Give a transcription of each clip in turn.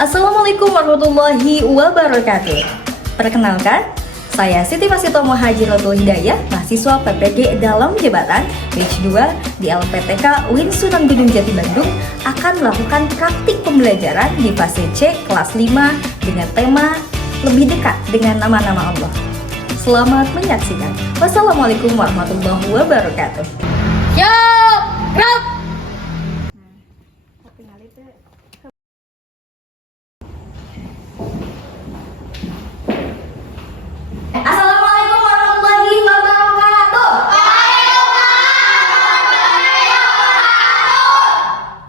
Assalamualaikum warahmatullahi wabarakatuh. Perkenalkan, saya Siti Masitomo Hajiratul Hidayah, mahasiswa PPG dalam jabatan batch 2 di LPTK UIN Sunan Gunung Jati Bandung akan melakukan praktik pembelajaran di fase C kelas 5 dengan tema lebih dekat dengan nama-nama Allah. Selamat menyaksikan. Wassalamualaikum warahmatullahi wabarakatuh. Yo, Rob. Assalamualaikum warahmatullahi wabarakatuh.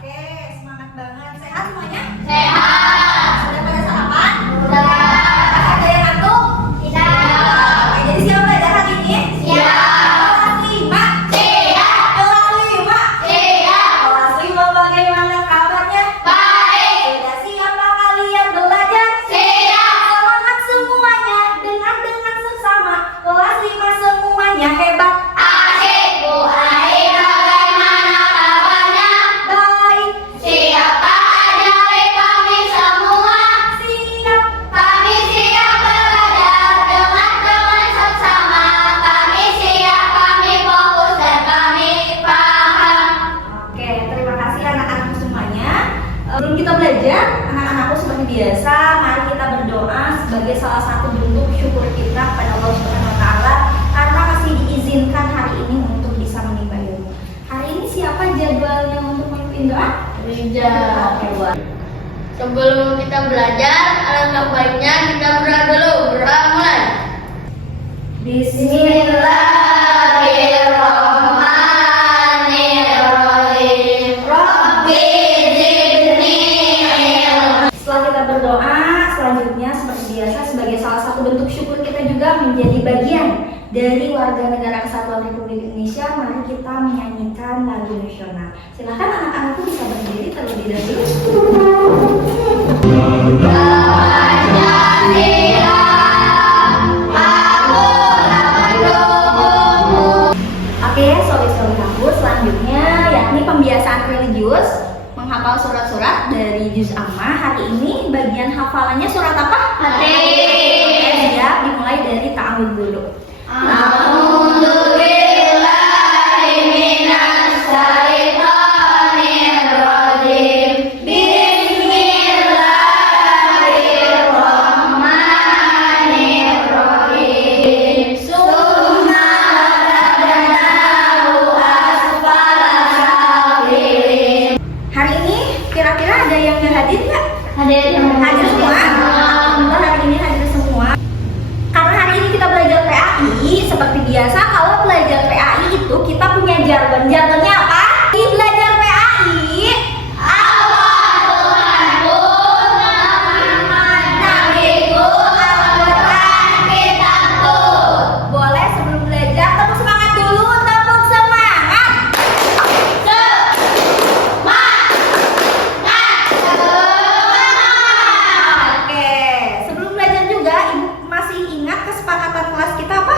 Oke, semangat banget. Sehat semuanya? Sehat. Sudah pada sarapan? Sudah. Ada yang ngantuk? Tidak. Oke, jadi siap belajar hari ini? Siap. Kelas 5? Siap. Kelas 5? Siap. Kelas 5 bagaimana kabarnya? Baik. Sudah siapkah kalian belajar? Siap. Semangat semuanya, dengan seksama. Kelas 5 semuanya hebat. Asyik Bu Ai, bagaimana kabarnya? Baik. Siapa ajari kami semua? Siap. Kami siap belajar dengan seksama. Kami siap, kami fokus dan kami paham. Oke, terima kasih anak-anakku semuanya. Sebelum kita belajar, anak-anakku seperti biasa, mari kita berdoa sebagai salah satu bentuk syukur kita kepada Allah Subhanahu wa taala karena masih diizinkan hari ini untuk bisa menimba ilmu. Hari ini siapa jadwalnya untuk memimpin doa? Rija. Oke, buat. Sebelum kita belajar, alangkah baiknya kita berdoa dulu. Berdoa mulai. Bismillahirrahmanirrahim. Rabbi zidni ilma. Setelah kita berdoa, selanjutnya seperti biasa sebagai salah satu bentuk syukur kita juga menjadi bagian dari warga negara Kesatuan Republik Indonesia, mari kita menyanyikan lagu nasional. Silahkan anak-anakku bisa berdiri terlebih dahulu. Oke, sobat-sobat aku, selanjutnya yakni pembiasaan religius, menghafal surat-surat dari Juz Amma. Hari ini bagian hafalannya surat apa? Fatih. Oke, siap, dimulai dari ta'awudz dulu. A'udzubillahi minas syaitonir rajim. Bismillahirrahmanirrahim. Summa radadnahu asfala safilin. Hari ini kira-kira ada yang nggak hadir nggak? Hadir Hadir semua? Alhamdulillah hari ini hadir semua. Karena hari ini kita belajar PAI, seperti biasa kalau belajar PAI itu kita punya jargon. Jargonnya apa? Di belajar PAI, Allah Tuhanku, Muhammad Nabiku, Al-Quran kitabku. boleh sebelum belajar tepuk semangat dulu, tepuk semangat. Oke, sebelum belajar juga ibu masih ingat kesepakatan kelas kita apa?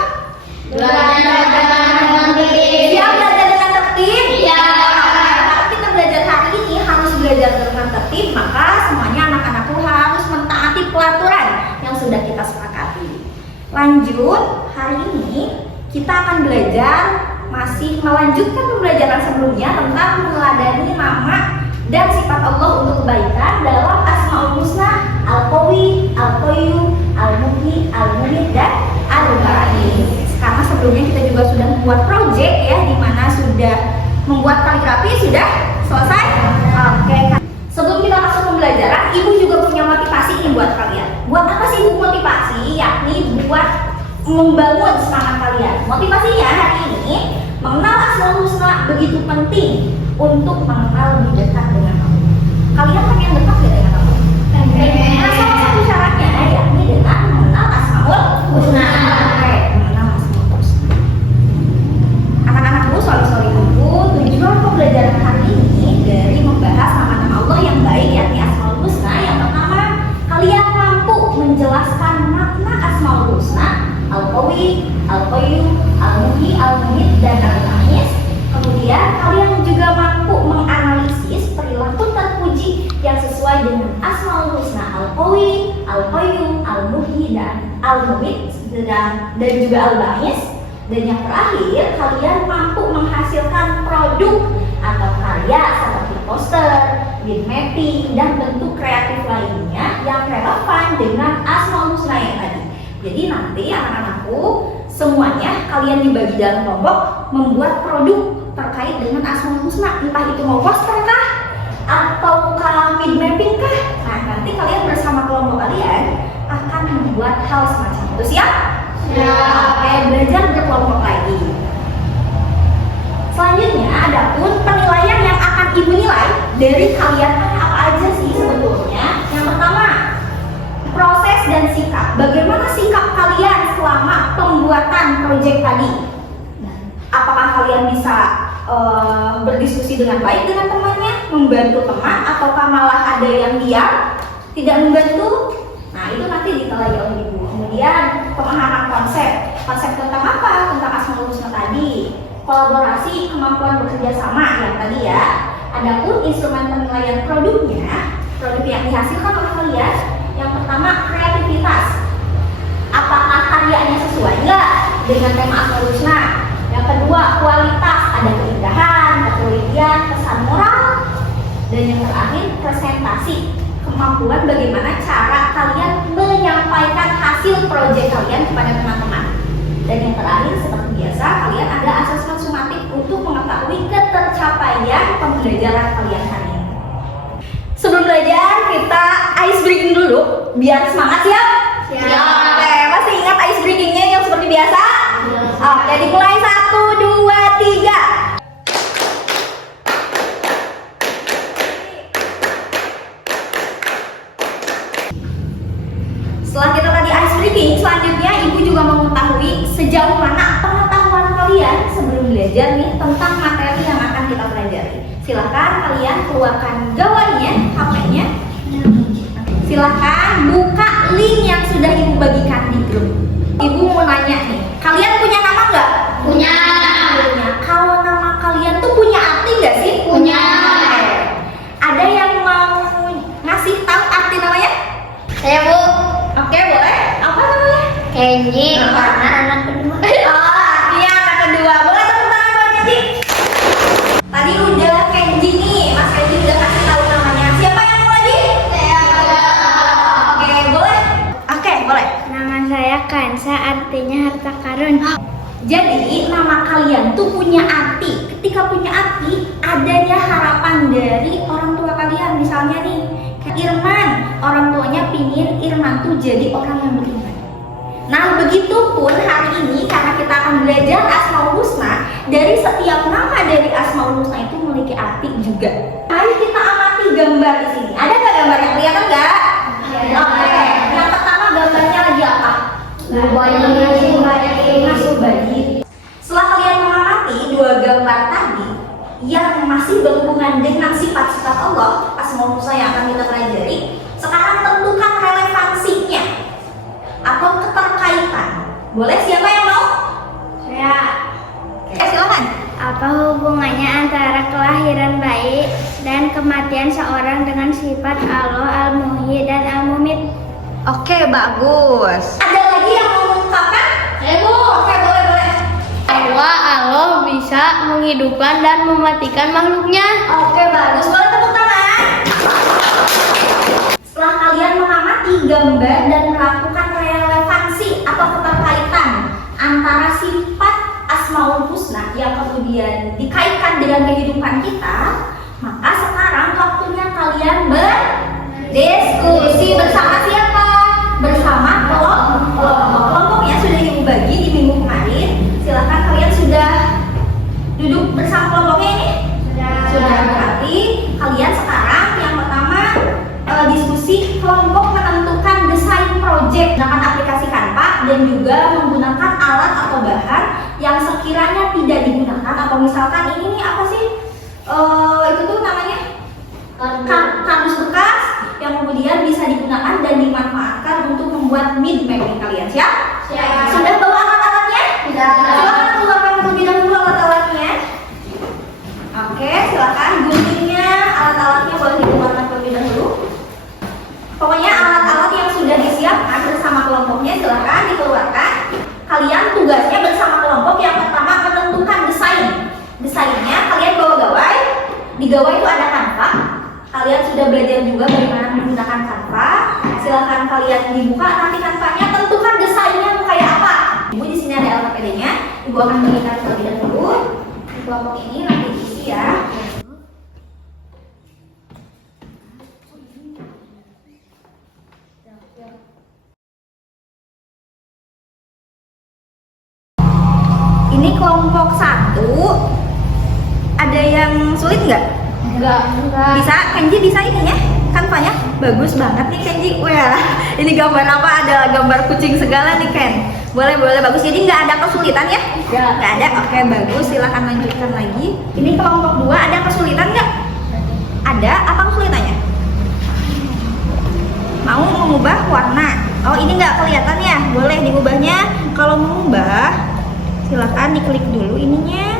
Belajar dengan tertib. Siap belajar dengan tertib? Iya. Kalau kita belajar hari ini harus belajar dengan tertib, maka semuanya anak-anakku harus mentaati pelaturan yang sudah kita sepakati. Lanjut, hari ini kita akan belajar, masih melanjutkan pembelajaran sebelumnya tentang meneladani nama dan sifat Allah untuk kebaikan dalam Asmaul Husna, Al-Qawi, Al-Qayyum, Al-Muhyi, Al-Mumit, dan Al-Baris. Karena sebelumnya kita juga sudah membuat project ya, di mana sudah membuat kaligrafi, sudah selesai. Oke. Sebelum kita masuk pembelajaran, ibu juga punya motivasi nih buat kalian. Buat apa sih ibu motivasi? Yakni buat membangun semangat kalian. Motivasinya hari ini mengenal Asmaul Husna begitu penting untuk mengenal lebih dekat dengan Allah. Kalian pengen dekat ya dengan Allah? Pengen. Nah, salah satu syaratnya yakni dengan mengenal Asmaul Husna. Oke, mengenal Asmaul Husna. Anak-anakku, sorry-sorryku, tujuan pembelajaran hari ini dari membahas nama-nama Allah yang baik yakni Asmaul Husna. Yang pertama, kalian mampu menjelaskan makna Asmaul Husna, Al-Qawi, Al-Qayyum, Al-Muhyi, Al-Mumit, dan Al-Baris. Kemudian kalian juga mampu menganalisis perilaku terpuji yang sesuai dengan Asmaul Husna Al-Qayyum, Al-Muhyi, dan Al-Mumit, dan juga Al-Ba'is. Dan yang terakhir, kalian mampu menghasilkan produk atau karya seperti poster, lead mapping, dan bentuk kreatif lainnya yang relevan dengan Asmaul Husna yang tadi. Jadi nanti anak-anakku semuanya kalian dibagi dalam kelompok membuat produk terkait dengan Asmaul Husna, entah itu mau poster kah atau lead mapping kah. Nah, nanti kalian bersama kelompok kalian akan membuat hal semacam itu. Siap? Oke, belajar berkelompok lagi. Selanjutnya ada pun penilaian yang akan ibu nilai dari kalian apa aja sih sebetulnya. Yang pertama, proses dan sikap. Bagaimana sikap kalian selama pembuatan proyek tadi? Apakah kalian bisa berdiskusi dengan baik dengan temannya, membantu teman, ataukah malah ada yang diam, tidak membantu? Nah, itu nanti ditelai oleh ibu. Kemudian pemahaman konsep tentang apa? Tentang Asmaul Husna tadi. Kolaborasi, kemampuan bekerja sama yang tadi ya. Adapun instrumen penilaian produknya, produk yang dihasilkan oleh kalian, yang pertama kreativitas. Apakah karyanya sesuai nggak dengan tema Asmaul Husna? Yang kedua kualitas, ada keindahan, ketelitian, kesan moral. Dan yang terakhir presentasi, kemampuan bagaimana cara kalian menyampaikan hasil proyek kalian kepada teman-teman. Dan yang terakhir seperti biasa, kalian ada asesmen sumatif untuk mengetahui ketercapaian pembelajaran kalian hari ini. Sebelum belajar, kita ice breaking dulu biar semangat. Siap? Siap. Oke, masih ingat ice breakingnya yang seperti biasa? Oke, dimulai 1, 2, 3. Setelah kita tadi ice breaking, selanjutnya ibu juga mau mengetahui sejauh mana pengetahuan kalian sebelum belajar nih tentang materi yang akan kita pelajari. Silahkan kalian keluarkan gawainya, HP-nya. Silahkan buka link yang sudah ibu bagikan di grup. Ibu mau nanya nih, kalian punya nama nggak? Punya. Kalau nama kalian tuh punya arti nggak sih? Punya. Ada yang mau ngasih tahu arti namanya? Saya Bu. Oke, boleh. Apa namanya? Kenji. Karena anak kedua. Oh, artinya anak kedua. Boleh tepuk tangan buat Kenji. Tadi udah Kenji nih, Mas Kenji udah kasih tahu namanya. Siapa yang mau lagi? Saya. Oke, boleh. Oke, boleh. Nama saya Kansa, artinya harta karun. Jadi nama kalian tuh punya arti. Ketika punya arti, adanya harapan dari orang tua kalian. Misalnya nih, kayak Irman, orang tuanya pingin Irman tuh jadi orang yang beriman. Nah, begitupun hari ini karena kita akan belajar Asmaul Husna, dari setiap nama dari Asmaul Husna itu memiliki arti juga. Mari kita amati gambar di sini. Ada nggak gambar yang kelihatan nggak? Oke. Yang pertama gambarnya lagi apa? Bayi. Setelah kalian mengamati dua gambar tadi yang masih berhubungan dengan sifat-sifat Allah, Asmaul Husna yang akan kita pelajari, sekarang tentukan relevansinya atau keterkaitan. Boleh, siapa yang mau? Saya. Silakan. Apa hubungannya antara kelahiran bayi dan kematian seorang dengan sifat Allah, Al-Muhyi dan Al-Mumit? Oke, bagus. Ada lagi yang mau mengungkapkan? Saya Bu. Oke, boleh. Bahwa Allah bisa menghidupkan dan mematikan makhluknya. Oke, bagus. Boleh tepuk tangan. Setelah kalian mengamati gambar dan melakukan relevansi atau keterkaitan antara sifat Asmaul Husna yang kemudian dikaitkan dengan kehidupan kita, maka sekarang waktunya kalian berdiskusi bersama siapa? Bersama kelompoknya sudah ibu bagi di minggu kemarin. Silakan kalian sudah duduk bersama kelompoknya ini? Sudah. Berarti kalian sekarang yang pertama diskusi kelompok menentukan desain proyek dengan aplikasi Canva dan juga menggunakan alat atau bahan yang sekiranya tidak digunakan, atau misalkan ini nih apa sih itu tuh namanya kardus bekas yang kemudian bisa digunakan dan dimanfaatkan untuk membuat mid mapping kalian. Siap? Siap. Sudah bawa alat-alatnya? Sudah. Silakan keluarkan terlebih dahulu alat-alatnya. Oke, silakan guntingnya, alat-alatnya boleh dikeluarkan terlebih dahulu. Pokoknya alat-alat yang sudah siap bersama kelompoknya, silahkan dikeluarkan. Kalian tugasnya bersama kelompok yang pertama menentukan desain. Desainnya kalian bawa gawai. Di gawai itu ada kanva. Kalian sudah belajar juga bagaimana menggunakan kanva. Silahkan kalian dibuka nanti kanvanya, tentukan desainnya mau kayak apa. Ibu di sini ada LKPD-nya. Ibu akan berikan terlebih dahulu. Kelompok ini nanti diisi ya. Ini kelompok 1. Ada yang sulit nggak? Enggak. Bisa, Kenji bisa ininya, kanvanya bagus banget nih Kenji. Wah, ini gambar apa? Ada gambar kucing segala nih Ken. Boleh bagus. Jadi nggak ada kesulitan ya? Nggak ada. Oke, bagus. Silahkan lanjutkan lagi. Ini kelompok 2 ada kesulitan nggak? Ada. Apa kesulitannya? Mau mengubah warna. Oh, ini nggak kelihatan ya? Boleh diubahnya. Kalau mengubah, silahkan diklik dulu ininya.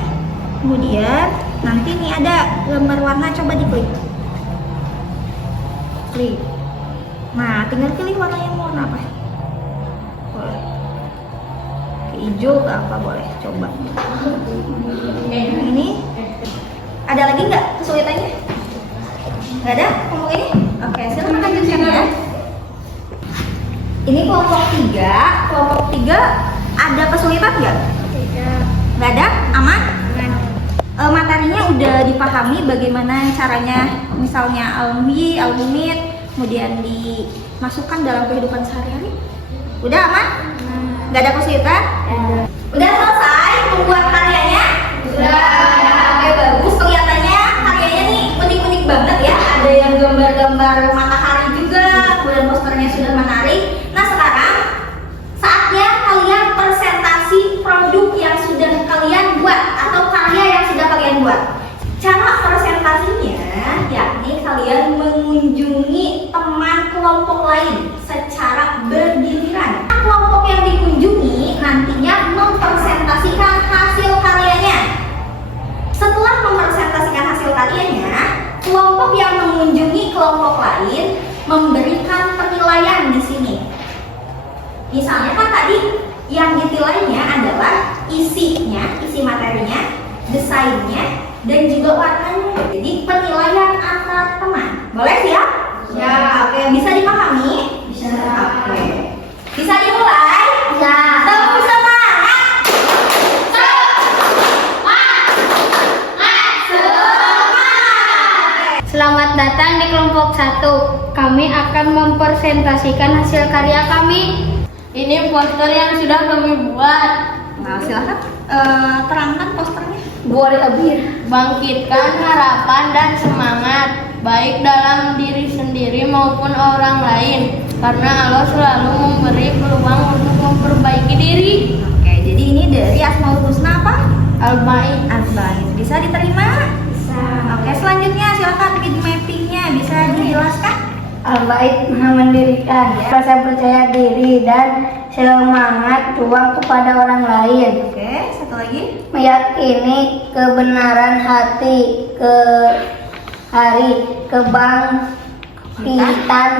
Kemudian nanti ini ada gambar warna, coba diklik. Klik. Nah, tinggal pilih warnanya mau warna apa. Boleh. Ke hijau ke apa boleh, coba. Ini ada lagi nggak kesulitannya? Nggak ada kelompok ini? Oke, silakan lanjutkan ya. Ini kelompok 3. Kelompok 3 ada kesulitan nggak? Tidak. Nggak ada? Aman? Materinya udah dipahami bagaimana caranya, misalnya almi, almumit, kemudian dimasukkan dalam kehidupan sehari-hari. Udah aman? Nggak ada kesulitan? Udah selesai membuat karyanya? Sudah. Oke, bagus. Kelihatannya karyanya nih unik-unik banget ya. Ada yang gambar-gambar matahari juga, kemudian posternya sudah menarik. Nah, sekarang saatnya kalian presentasi produk yang sudah kalian buat atau karya yang sudah kalian buat. Cara presentasinya yakni kalian mengunjungi teman kelompok lain secara bergiliran. Kelompok yang dikunjungi nantinya mempresentasikan hasil karyanya. Setelah mempresentasikan hasil karyanya, kelompok yang mengunjungi kelompok lain memberikan penilaian di sini. Misalnya kan tadi yang ditilainya adalah isinya, isi materinya, desainnya, dan juga warnanya. Jadi penilaian antar teman. Boleh siap? Ya, oke. Bisa dipahami? Bisa. Oke. Bisa dimulai? Bisa. Tepuk semangat. Selamat datang di kelompok 1. Kami akan mempresentasikan hasil karya kami. Ini poster yang sudah kami buat. Nah, silakan terangkan posternya. Buat bangkitkan harapan dan semangat baik dalam diri sendiri maupun orang lain, karena Allah selalu memberi peluang untuk memperbaiki diri. Oke, jadi ini dari Asmaul Husna apa? Al-Bait. Al-Bait. Bisa diterima? Bisa. Oke, selanjutnya silakan bikin mappingnya, bisa dijelaskan? Al-Bait mendirikan rasa percaya diri dan semangat juang kepada orang lain, Oke, satu lagi. meyakini kebenaran hati, kebangkitan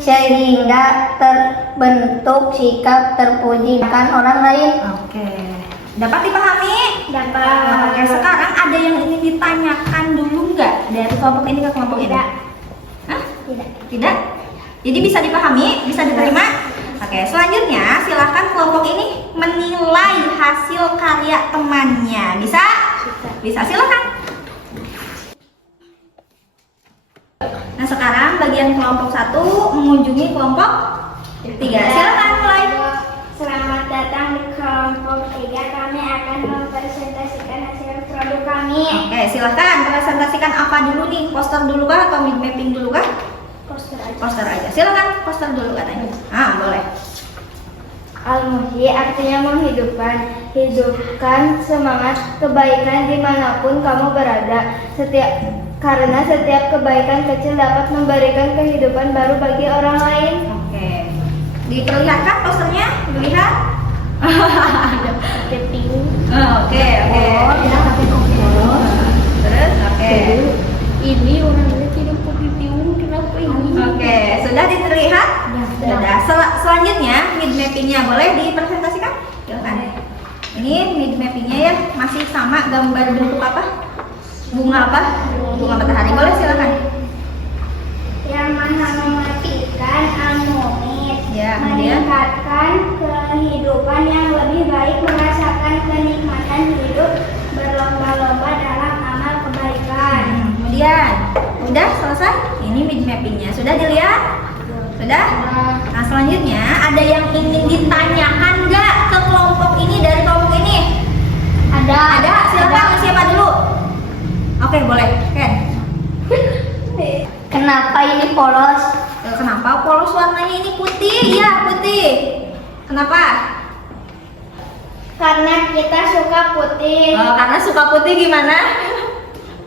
sehingga terbentuk sikap terpuji akan orang lain. Oke, dapat dipahami? Dapat. Oke, sekarang ada yang ingin ditanyakan dulu nggak dari kelompok ini ke kelompok ini? Tidak. Hah? Tidak. Tidak? Jadi bisa dipahami? Bisa diterima? Oke, selanjutnya silakan kelompok ini menilai hasil karya temannya. Bisa? Bisa, silakan. Nah, sekarang bagian kelompok 1 mengunjungi kelompok 3. Silakan mulai. Selamat datang di kelompok 3. Kami akan mempresentasikan hasil produk kami. Oke, silakan presentasikan apa dulu nih? Poster dulu kah atau mid mapping dulu kah? Poster aja. Poster aja. Silakan poster dulu katanya. Boleh. Al-Muhyi artinya menghidupkan, hidupkan semangat kebaikan dimanapun kamu berada. Karena setiap kebaikan kecil dapat memberikan kehidupan baru bagi orang lain. Oke. Diperlihatkan posternya? Dilihat? Oke. Terus, oke. Ini orang lain tidak pakai tiung, kenapa ini? Oke, sudah dilihat lihat? Sudah. Selanjutnya mid mappingnya boleh dipresentasikan? Silakan. Ini mid mappingnya ya, masih sama gambar bentuk apa? Bunga apa? Bunga matahari. Boleh silakan. Yang mana mematikan al-mumit, Ya, kemudian meningkatkan kehidupan yang lebih baik, merasakan kenikmatan hidup, berlomba-lomba dalam amal kebaikan. kemudian udah selesai. Ini mid mappingnya sudah dilihat? Sudah? Nah selanjutnya ada yang ingin ditanyakan nggak ke kelompok ini dari kelompok ini? Ada. Silakan. Siapa dulu? Oke boleh. Ken. Kenapa ini polos? Kenapa polos warnanya ini putih? Iya putih. Kenapa? Karena kita suka putih. Karena suka putih gimana?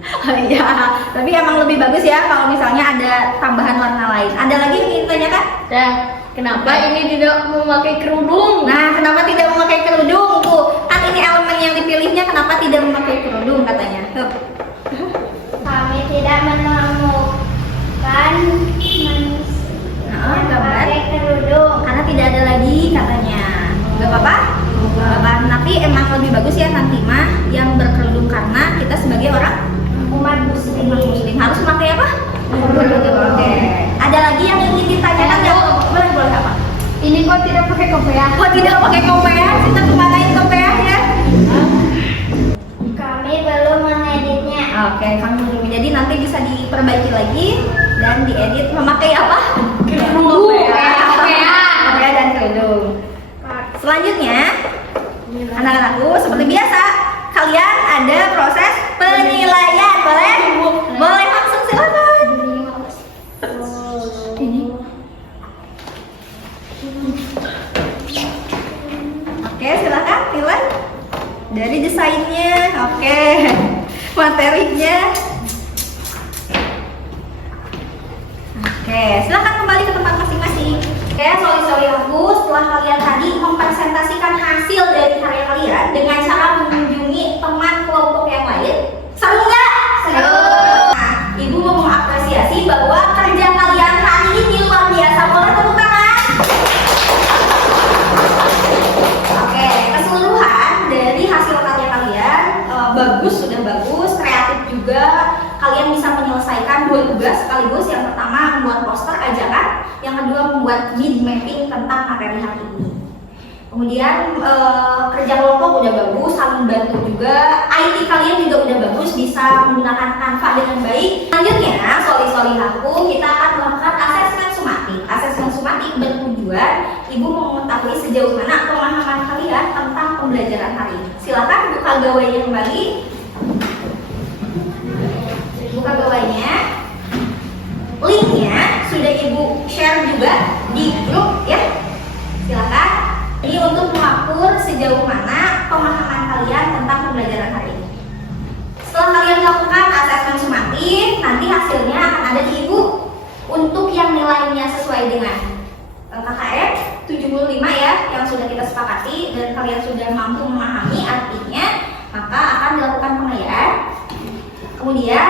Oh iya, tapi emang lebih bagus ya kalau misalnya ada tambahan warna lain. Ada lagi yang ingin ditanyakan? Dan kenapa ini tidak memakai kerudung? Nah, kenapa tidak memakai kerudung tuh? Kan ini elemen yang dipilihnya kenapa tidak memakai kerudung katanya. Tuh. Kami tidak menemukan Gambar. pakai kerudung. Karena tidak ada lagi katanya. Gak apa-apa? Gak apa-apa. Tapi emang lebih bagus ya nanti mah yang berkerudung karena kita sebagai orang Umat muslim. harus memakai apa? Kerudung. Oke. Ada lagi yang ingin ditanyakan nggak? Boleh apa? Ini kok tidak pakai kopiah? Kok tidak pakai kopiah? Kita kemanain kopiahnya? Kami belum mengeditnya. Oke, kamu belum. Jadi nanti bisa diperbaiki lagi dan diedit memakai apa? Kerudung. Kopiah dan kerudung. Selanjutnya, anak-anakku seperti biasa, kalian ada proses penilaian, boleh? Boleh langsung silakan. Oke, silakan nilai dari desainnya. Oke, materinya. Oke, silakan kembali ke tempat masing-masing. Oke, sorry aku setelah kalian tadi mempresentasikan hasil dari karya kalian dengan cara mengunjungi teman kelompok yang lain, seru nggak? Seru. Nah, Ibu mau mengapresiasi bahwa kerja kalian hari ini luar biasa. Boleh tepuk tangan? Oke, keseluruhan dari hasil karya kalian bagus, sudah bagus, kreatif juga. Kalian bisa menyelesaikan 2 tugas sekaligus. Yang pertama membuat poster ajakan, yang kedua membuat mid mapping tentang materi hari ini. Kemudian kerja kelompok udah bagus, saling bantu juga. IT kalian juga udah bagus, bisa menggunakan Canva dengan baik. Selanjutnya, sorry aku, kita akan melakukan asesmen sumatif. Asesmen sumatif bertujuan Ibu mau mengetahui sejauh mana pemahaman kalian tentang pembelajaran hari ini. Silakan buka gawainya kembali. Buka gawainya. Linknya sudah Ibu share juga di grup ya. Silakan. Ini untuk mengatur sejauh mana pemahaman kalian tentang pembelajaran hari ini. Setelah kalian melakukan asesmen sumatif, nanti hasilnya akan ada di Ibu. Untuk yang nilainya sesuai dengan KKM 75 ya, yang sudah kita sepakati dan kalian sudah mampu memahami artinya, maka akan dilakukan pengayaan. Kemudian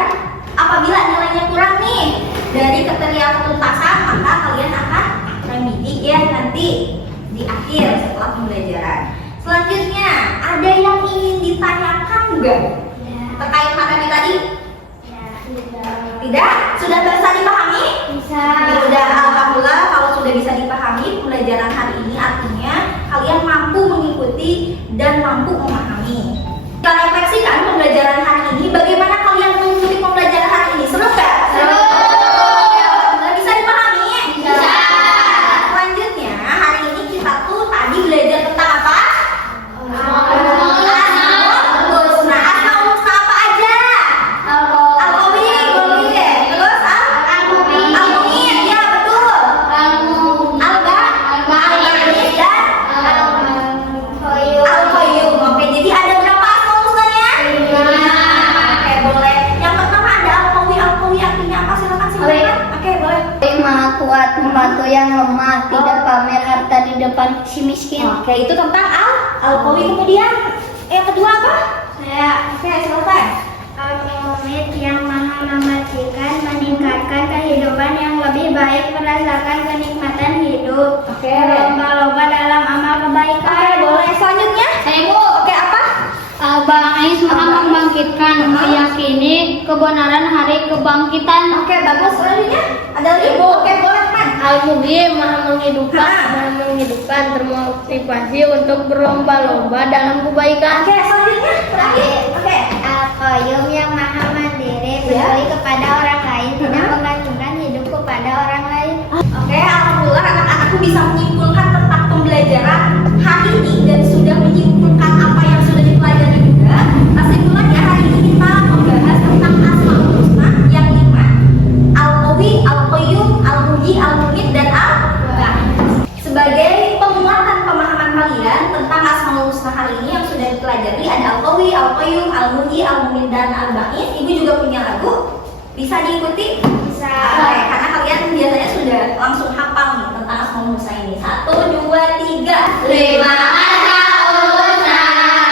apabila nilainya kurang nih dari kriteria ketuntasan, maka kalian akan remedi ya nanti di akhir setelah pembelajaran. Selanjutnya, ada yang ingin ditanyakan enggak terkait materi tadi? Tidak? Sudah bisa dipahami? Bisa. Sudah, alhamdulillah kalau sudah bisa dipahami pembelajaran hari ini artinya kalian mampu mengikuti dan mampu memahami. Kita refleksikan pembelajaran hari ini, bagaimana kalian mengikuti pembelajaran hari ini? Seru nggak? Seru. Bisa dipahami? Bisa. Selanjutnya, hari ini kita tuh tadi belajar tentang apa? Membantu yang lemah, tidak pamer harta di depan si miskin. Oke, itu tentang al-qawi. Kemudian yang kedua apa? Oke, selesai. Al-mumit yang maha mematikan, meningkatkan kehidupan yang lebih baik, merasakan kenikmatan Oke. Berlomba-lomba dalam amal kebaikan. Oke, boleh. Selanjutnya? Oke, apa? Bang semangat membangkitkan, meyakini kebenaran hari kebangkitan. Oke, bagus. Selanjutnya? Ada lagi? Oke, boleh, Man. Al-Muhyi maha menghidupkan, Ha. maha menghidupkan, termotivasi untuk berlomba-lomba dalam kebaikan. Oke, selanjutnya? Terakhir? Oke. Al-Qayyum yang maha mandiri, peduli kepada orang lain, tidak menggantungkan hidup kepada orang lain. Oke, alhamdulillah anak-anakku bisa menyimpulkan tentang pembelajaran hari ini dan sudah menyimpulkan apa yang sudah dipelajari juga. Kesimpulannya hari ini kita membahas tentang Asmaul Husna yang 5. Al-Qawi, Al-Qayyum, Al-Muhyi, Al-Mumit, dan Al-Ba'id. Sebagai penguatan pemahaman kalian tentang Asmaul Husna hari ini yang sudah dipelajari ada Al-Qawi, Al-Qayyum, Al-Muhyi, Al-Mumit, dan Al-Ba'id. Ibu juga punya lagu. Bisa diikuti? Bisa. Oke, karena kalian biasanya sudah langsung hafal nih tentang Asmaul Husna ini. 1, 2, 3. 5 Asmaul Husna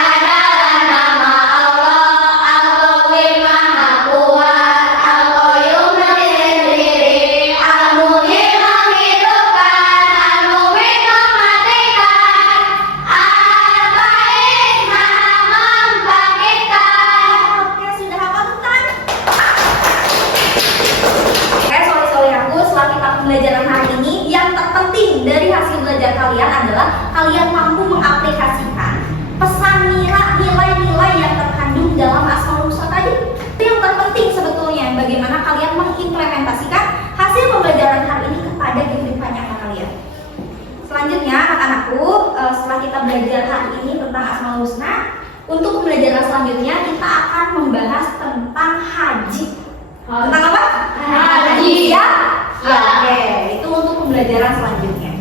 adalah nama Allah. Al-Qawi Maha Kuat, Al-Qayyum berdiri, Al-Muhyi menghidupkan, Al-Mumit mematikan, Al-Ba'id Maha membangkitkan. Oke, sudah hafal kan? Oke, sorry aku setelah kita pembelajaran hari ini yang terpenting dari hasil belajar kalian adalah kalian mampu mengaplikasikan pesan nilai-nilai yang terkandung dalam Asmaul Husna tadi. Itu yang terpenting sebetulnya, bagaimana kalian mengimplementasikan hasil pembelajaran hari ini kepada kehidupan nyata kalian. Selanjutnya anak-anakku, setelah kita belajar hari ini tentang Asmaul Husna, untuk pembelajaran selanjutnya kita akan membahas tentang haji. Tentang apa? Haji. Ya? Oke, itu untuk pembelajaran selanjutnya.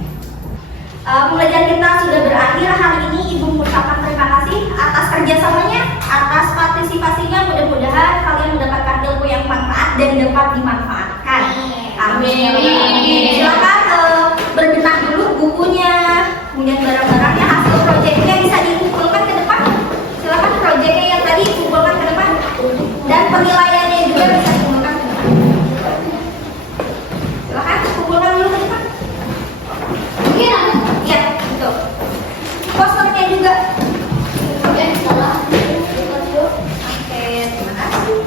Pembelajaran kita sudah berakhir. Hari ini Ibu mengucapkan terima kasih atas kerjasamanya, atas partisipasinya. Mudah-mudahan kalian mendapatkan ilmu yang manfaat dan dapat dimanfaatkan. Amin. Silakan berbenah dulu bukunya, kemudian barang-barangnya, hasil proyeknya bisa dikumpulkan ke depan. Silakan proyeknya yang tadi kumpulkan ke depan dan penilaiannya juga bisa dikumpulkan ke depan. Silakan kumpulkan dulu ke depan. Iya, betul. Posternya juga. Oke, salah. Oke, terima kasih.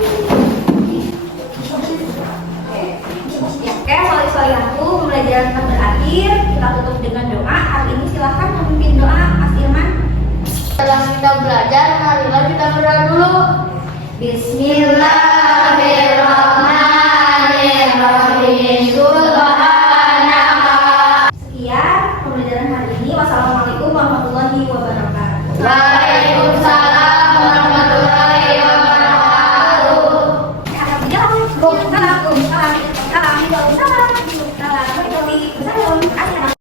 Oke, sorry aku pembelajaran kita berakhir. Kita tutup dengan doa. Hari ini silahkan memimpin doa, Mas Irman. Setelah kita belajar, marilah kita berdoa dulu. Bismillahirrahmanirrahim. Subhanaka. Sekian pembelajaran hari ini. Wassalamualaikum warahmatullahi wabarakatuh. Waalaikumsalam warahmatullahi wabarakatuh. Assalamualaikum warahmatullahi wabarakatuh.